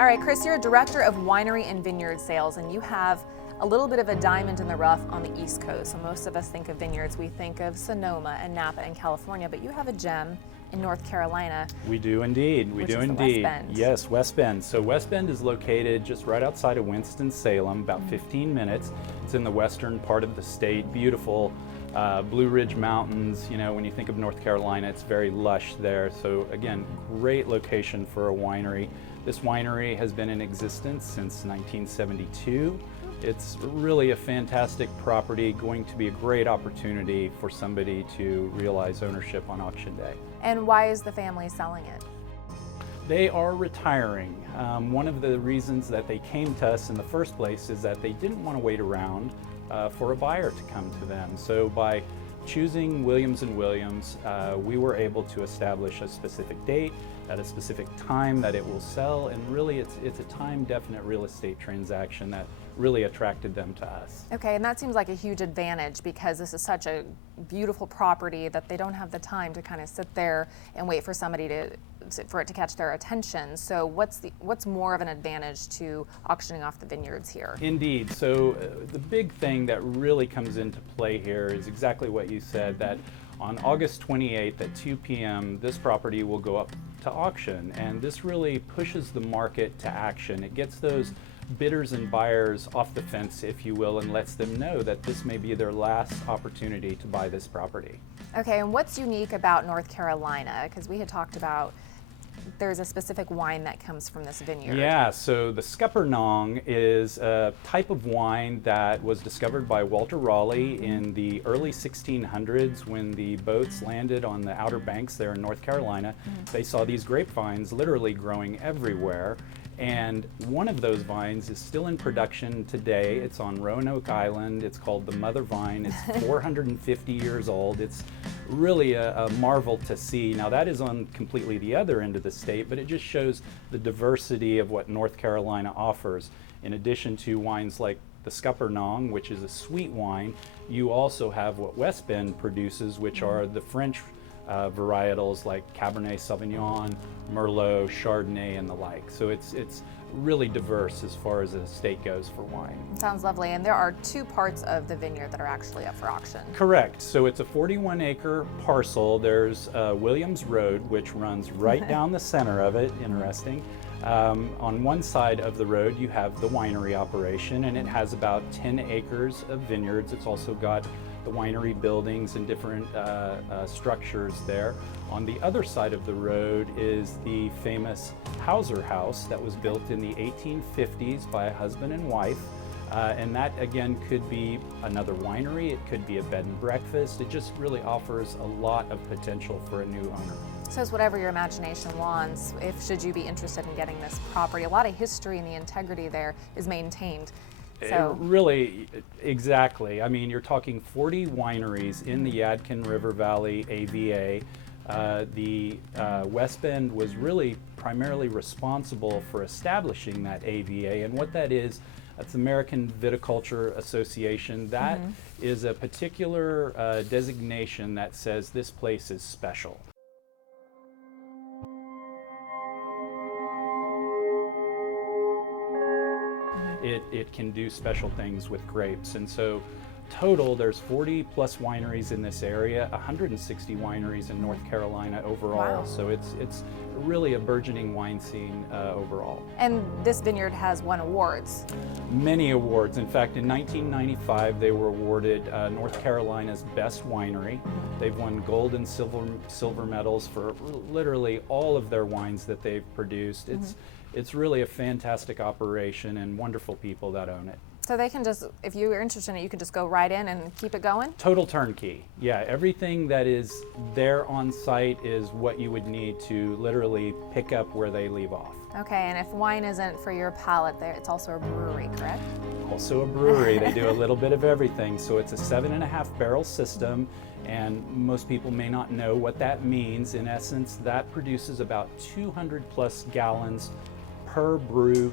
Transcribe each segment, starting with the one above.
All right, Chris, you're a director of winery and vineyard sales, and you have a little bit of a diamond in the rough on the East Coast. So most of us think of vineyards, we think of Sonoma and Napa and California, but you have a gem in North Carolina. We do indeed. We do indeed. West Bend. Yes, West Bend. So West Bend is located just right outside of Winston-Salem, about 15 minutes. It's in the western part of the state. Beautiful Blue Ridge Mountains. You know, when you think of North Carolina, it's very lush there. So again, great location for a winery. This winery has been in existence since 1972. It's really a fantastic property, going to be a great opportunity for somebody to realize ownership on auction day. And why is the family selling it? They are retiring. One of the reasons that they came to us in the first place is that they didn't want to wait around for a buyer to come to them. So by choosing Williams & Williams, we were able to establish a specific date, at a specific time that it will sell, and really it's a time-definite real estate transaction that really attracted them to us. Okay, and that seems like a huge advantage because this is such a beautiful property that they don't have the time to kind of sit there and wait for somebody for it to catch their attention. So what's more of an advantage to auctioning off the vineyards here? Indeed. So the big thing that really comes into play here is exactly what you said, that on August 28th at 2 p.m. this property will go up to auction, and this really pushes the market to action. It gets those bidders and buyers off the fence, if you will, and lets them know that this may be their last opportunity to buy this property. Okay, and what's unique about North Carolina? Because we had talked about there's a specific wine that comes from this vineyard. Yeah, so the Scuppernong is a type of wine that was discovered by Walter Raleigh in the early 1600s when the boats landed on the Outer Banks there in North Carolina. They saw these grapevines literally growing everywhere. And one of those vines is still in production today. It's on Roanoke Island. It's called the Mother Vine. It's 450 years old. It's really a marvel to see. Now that is on completely the other end of the state, but it just shows the diversity of what North Carolina offers. In addition to wines like the Scuppernong, which is a sweet wine, you also have what West Bend produces, which are the French varietals like Cabernet Sauvignon, Merlot, Chardonnay, and the like. So it's really diverse as far as the state goes for wine. Sounds lovely. And there are two parts of the vineyard that are actually up for auction. Correct. So it's a 41-acre parcel. There's Williams Road, which runs right down the center of it. Interesting. On one side of the road, you have the winery operation, and it has about 10 acres of vineyards. It's also got the winery buildings and different structures there. On the other side of the road is the famous Hauser House that was built in the 1850s by a husband and wife. And that again could be another winery, it could be a bed and breakfast. It just really offers a lot of potential for a new owner. So it's whatever your imagination wants, should you be interested in getting this property. A lot of history and the integrity there is maintained. So. Really, exactly. I mean, you're talking 40 wineries in the Yadkin River Valley AVA. The West Bend was really primarily responsible for establishing that AVA, and what that is, that's American Viticulture Association. That is a particular designation that says this place is special. It can do special things with grapes, and so total there's 40 plus wineries in this area, 160 wineries in North Carolina overall. Wow. So it's really a burgeoning wine scene overall. And this vineyard has won awards. Many awards. In fact, in 1995 they were awarded North Carolina's best winery. They've won gold and silver medals for literally all of their wines that they've produced. It's really a fantastic operation and wonderful people that own it. So they can just, if you're interested in it, you can just go right in and keep it going? Total turnkey. Yeah, everything that is there on site is what you would need to literally pick up where they leave off. Okay, and if wine isn't for your palate, it's also a brewery, correct? Also a brewery. They do a little bit of everything. So it's a 7.5 barrel system, and most people may not know what that means. In essence, that produces about 200 plus gallons per brew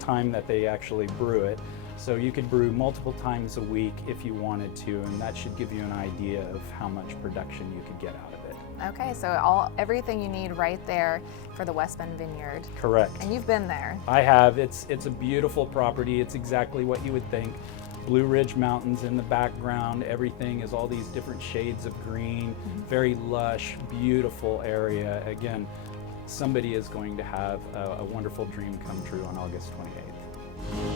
time that they actually brew it. So you could brew multiple times a week if you wanted to, and that should give you an idea of how much production you could get out of it. Okay, so everything you need right there for the Westbend Vineyard. Correct. And you've been there. I have. It's a beautiful property. It's exactly what you would think. Blue Ridge Mountains in the background. Everything is all these different shades of green. Very lush, beautiful area. Again, somebody is going to have a wonderful dream come true on August 28th.